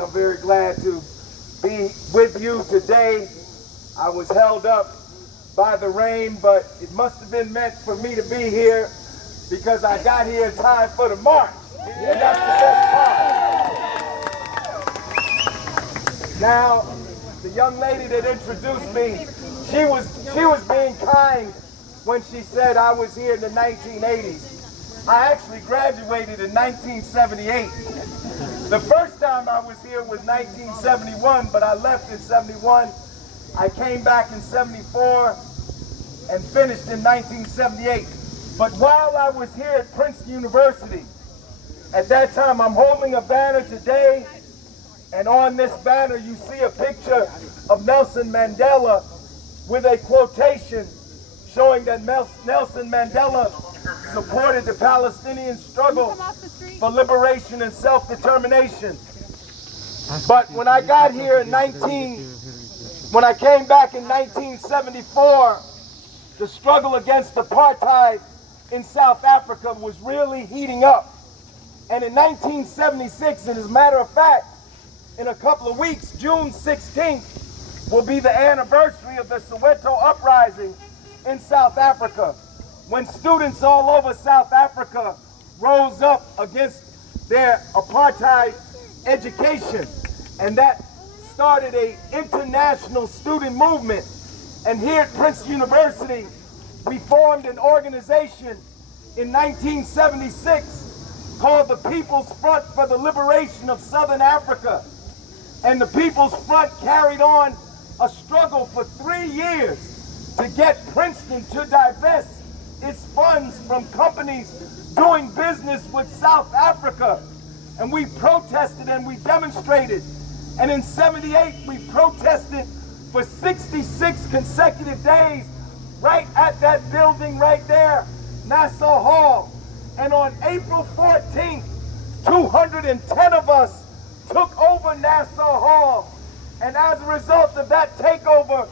I'm very glad to be with you today. I was held up by the rain, but it must have been meant for me to be here because I got here in time for the march. And that's the best part. Now, the young lady that introduced me, she was being kind when she said I was here in the 1980s. I actually graduated in 1978. The first time I was here was 1971, but I left in 71. I came back in 74 and finished in 1978. But while I was here at Princeton University, at that time I'm holding a banner today, and on this banner you see a picture of Nelson Mandela with a quotation showing that Nelson Mandela supported the Palestinian struggle for liberation and self-determination. But when I got here when I came back in 1974, the struggle against apartheid in South Africa was really heating up. And in 1976, and as a matter of fact, in a couple of weeks, June 16th, will be the anniversary of the Soweto uprising in South Africa, when students all over South Africa rose up against their apartheid education. And that started an international student movement. And here at Princeton University, we formed an organization in 1976 called the People's Front for the Liberation of Southern Africa. And the People's Front carried on a struggle for 3 years to get Princeton to divest its funds from companies doing business with South Africa. And we protested and we demonstrated. And in 78, we protested for 66 consecutive days right at that building right there, Nassau Hall. And on April 14th, 210 of us took over Nassau Hall. And as a result of that takeover,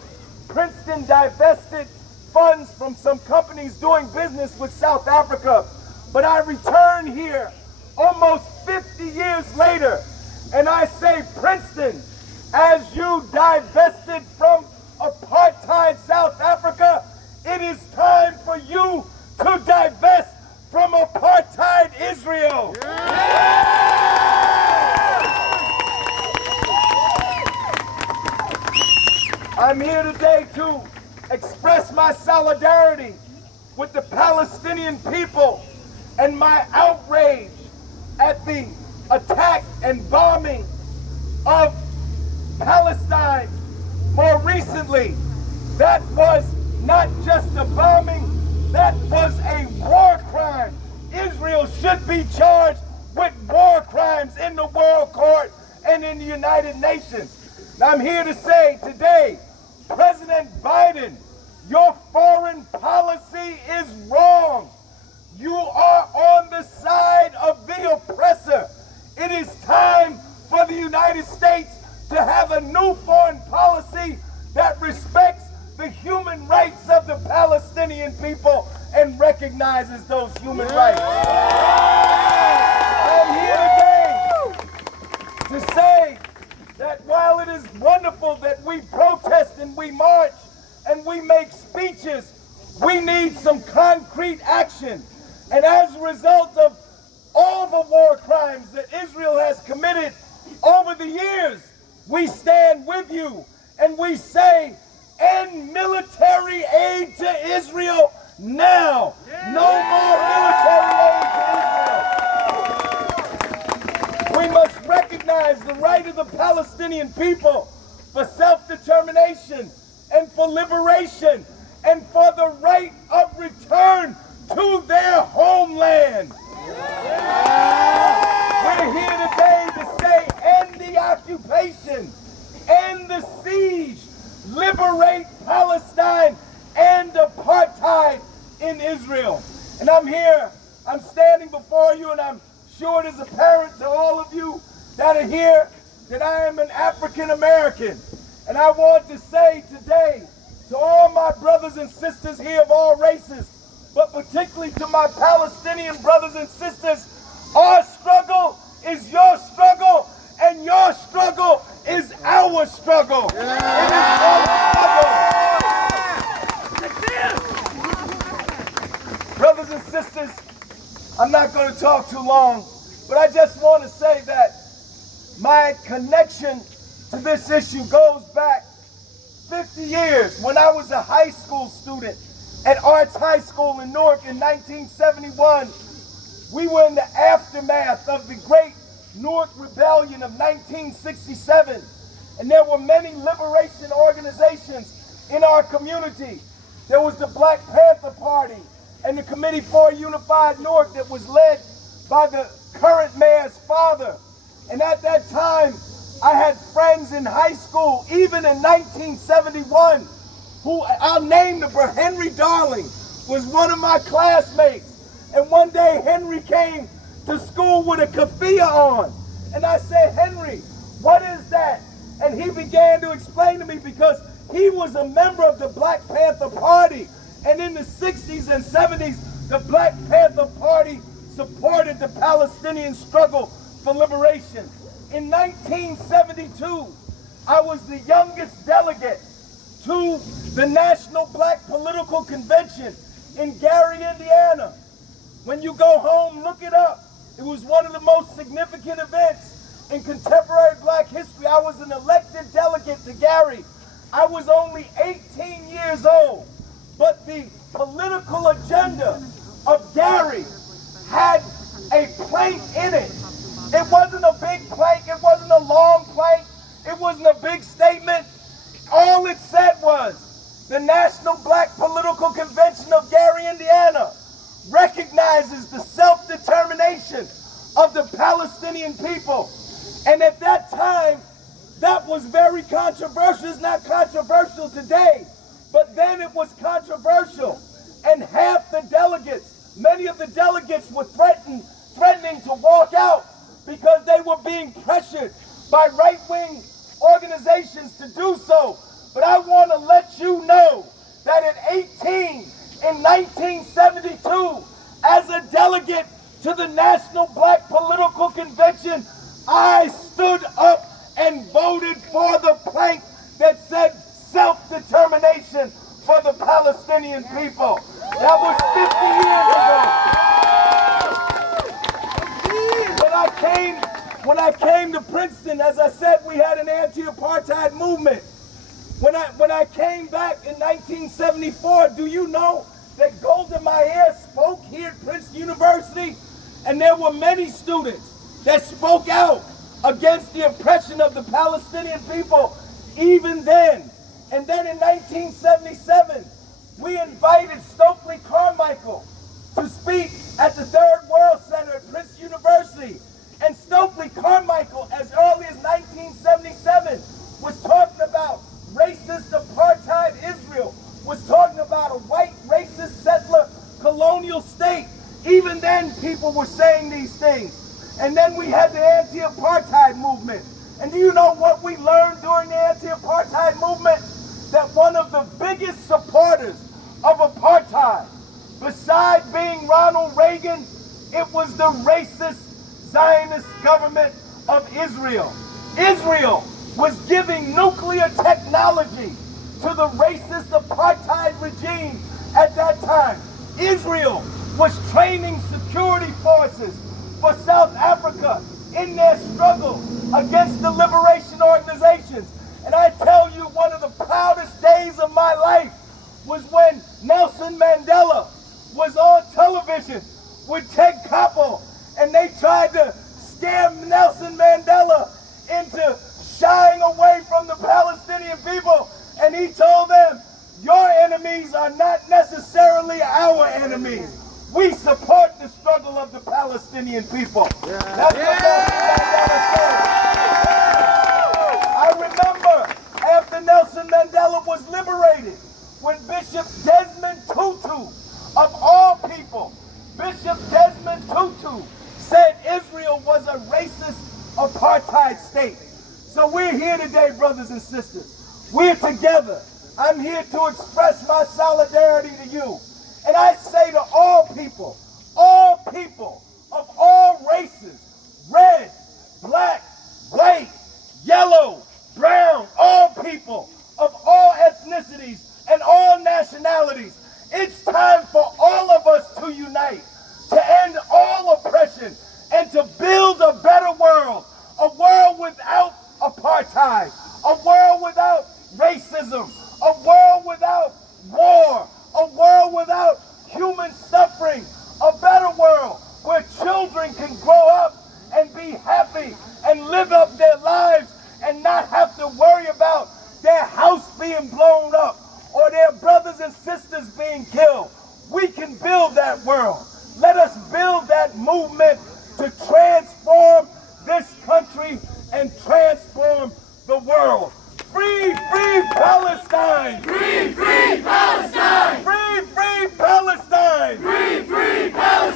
Princeton divested funds from some companies doing business with South Africa. But I return here almost 50 years later, and I say, Princeton, as you divested from apartheid South Africa, it is time for you to divest from apartheid Israel. I'm here today to express my solidarity with the Palestinian people and my outrage at the attack and bombing of Palestine more recently. That was not just a bombing, that was a war crime. Israel should be charged with war crimes in the World Court and in the United Nations. Now I'm here to say today, President Biden, your foreign policy is wrong. You are on the side of the oppressor. It is time for the United States to have a new foreign policy that respects the human rights of the Palestinian people and recognizes those human rights. I'm here today to say that while it is wonderful that we protest and we march and we make speeches, we need some concrete action. And as a result of all the war crimes that Israel has committed over the years, we stand with you and we say, end military aid to Israel now. No more military aid to Israel. We must recognize the right of the Palestinian people for self-determination and for liberation and for the right of return to their homeland. We're here today to say end the occupation, end the siege, liberate Palestine and apartheid in Israel. And I'm here, I'm standing before you, and I'm sure it is apparent to all of you that are here that I am an African American. And I want to say today to all my brothers and sisters here of all races, but particularly to my Palestinian brothers and sisters, our struggle is your struggle, and your struggle struggle. It is our struggle. Brothers and sisters, I'm not going to talk too long, but I just want to say that my connection to this issue goes back 50 years when I was a high school student at Arts High School in Newark in 1971. We were in the aftermath of the Great Newark Rebellion of 1967, and there were many liberation organizations in our community. There was the Black Panther Party and the Committee for a Unified Newark that was led by the current mayor's father. And at that time, I had friends in high school, even in 1971, who I'll name the Henry Darling was one of my classmates. And one day Henry came to school with a keffiyeh on. And I said, Henry, what is that? And he began to explain to me because he was a member of the Black Panther Party. And in the 60s and 70s, the Black Panther Party supported the Palestinian struggle for liberation. In 1972, I was the youngest delegate to the National Black Political Convention in Gary, Indiana. When you go home, look it up. It was one of the most significant events in contemporary black history. I was an elected delegate to Gary. I was only 18 years old, but the political agenda of Gary had a plank in it. It wasn't a big plank, it wasn't a long plank, it wasn't a big statement. All it said was, the National Black Political Convention of Gary, Indiana recognizes the self-determination of the Palestinian people. And at that time, that was very controversial. It's not controversial today, but then it was controversial. And half the delegates, many of the delegates were threatening to walk out because they were being pressured by right-wing organizations to do so. But I want to let you know that at 18 in 1972, as a delegate to the National Black Political Convention, I stood up and voted for the plank that said self-determination for the Palestinian people. That was 50 years ago. When I came to Princeton, as I said, we had an anti-apartheid movement. When I came back in 1974, do you know that Golda Meir spoke here at Princeton University? And there were many students that spoke out against the oppression of the Palestinian people even then. And then in 1977, we invited Stokely Carmichael to speak at the Third World Center at Princeton University. And Stokely Carmichael, as early as 1977, was talking about racist apartheid Israel, was talking about a white racist settler colonial state. Even then, people were saying these things. And then we had the anti-apartheid movement. And do you know what we learned during the anti-apartheid movement? That one of the biggest supporters of apartheid, besides being Ronald Reagan, it was the racist Zionist government of Israel. Israel was giving nuclear technology to the racist apartheid regime at that time. Israel was training security forces for South Africa in their struggle against the liberation organizations. And I tell you, one of the proudest days of my life was when Nelson Mandela was on television with Ted Koppel, and they tried to scare Nelson Mandela into shying away from the Palestinian people. And he told them, your enemies are not necessarily our enemies. We support the struggle of the Palestinian people. Yeah. That's what Nelson Mandela said. I remember after Nelson Mandela was liberated, when Bishop Desmond Tutu, of all people, Bishop Desmond Tutu said Israel was a racist apartheid state. So we're here today, brothers and sisters. We're together. I'm here to express my solidarity to you. And I say to all people of all races, red, black, white, yellow, brown, all to worry about their house being blown up or their brothers and sisters being killed. We can build that world. Let us build that movement to transform this country and transform the world. Free, free Palestine! Free, free Palestine! Free, free Palestine! Free, free Palestine!